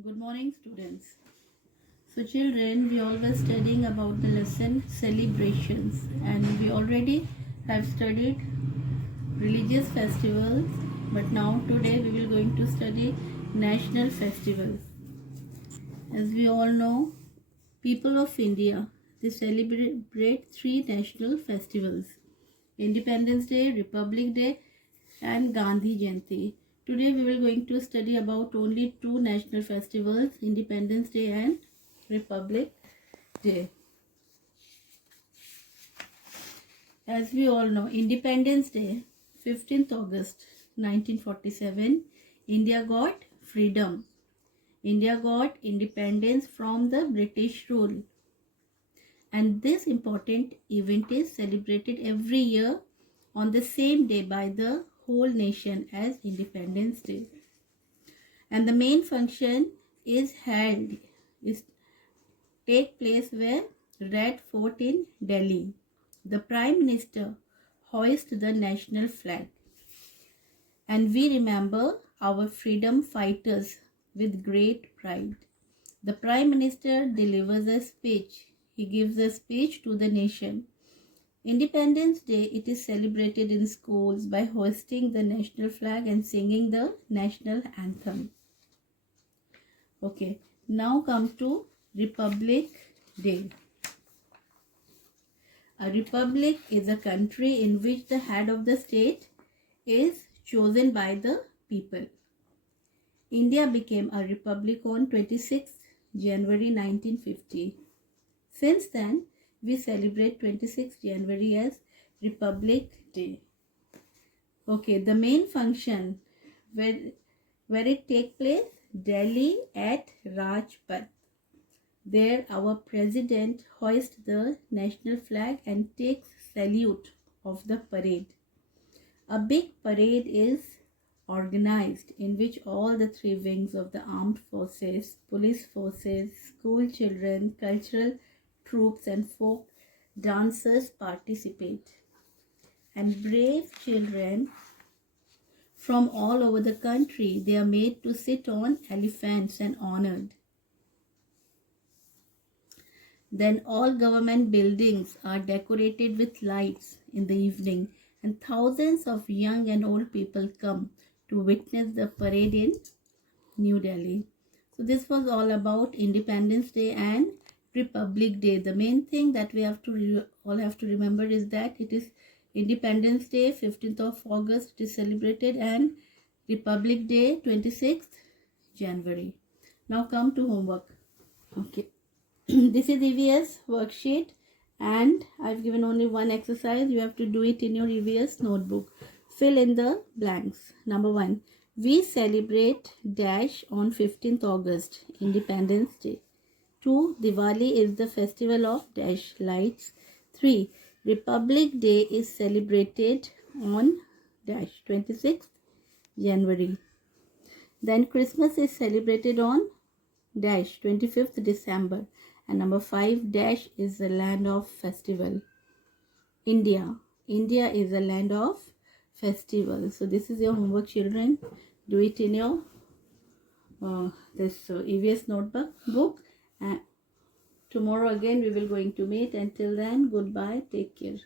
Good morning, students. So, children, we all were studying about the lesson celebrations, and we already have studied religious festivals, but now today we will going to study national festivals. As we all know, people of India, they celebrate three national festivals: Independence Day, Republic Day, and Gandhi Jayanti. Today we will going to study about only two national festivals, Independence Day and Republic Day. As we all know, Independence Day, 15th August 1947, India got freedom. India got independence from the British rule. And this important event is celebrated every year on the same day by the whole nation as Independence Day. And the main function is take place where Red Fort in Delhi. The Prime Minister hoists the national flag. And we remember our freedom fighters with great pride. The Prime Minister delivers a speech. He gives a speech to the nation. Independence Day, it is celebrated in schools by hoisting the national flag and singing the national anthem. Okay, now come to Republic Day. A republic is a country in which the head of the state is chosen by the people. India became a republic on 26th January 1950. Since then, we celebrate 26th January as Republic Day. Okay, the main function where it take place, Delhi at Rajpath. There our president hoists the national flag and takes salute of the parade. A big parade is organized in which all the three wings of the armed forces, police forces, school children, cultural troops and folk dancers participate. And brave children from all over the country, they are made to sit on elephants and honored. Then all government buildings are decorated with lights in the evening, and thousands of young and old people come to witness the parade in New Delhi. So this was all about Independence Day and Republic Day. The main thing that we have to all have to remember is that it is Independence Day, 15th of August, it is celebrated, and Republic Day, 26th January. Now come to homework. Okay. This is EVS worksheet, and I've given only one exercise. You have to do it in your EVS notebook. Fill in the blanks. Number 1. We celebrate dash on 15th August, Independence Day. 2. Diwali is the festival of dash lights. 3. Republic Day is celebrated on dash 26th January. Then Christmas is celebrated on dash 25th December. And number 5 dash is the land of festival. India. India is the land of festival. So this is your homework, children. Do it in your EVS notebook book. And tomorrow again we will going to meet. Until then, goodbye. Take care.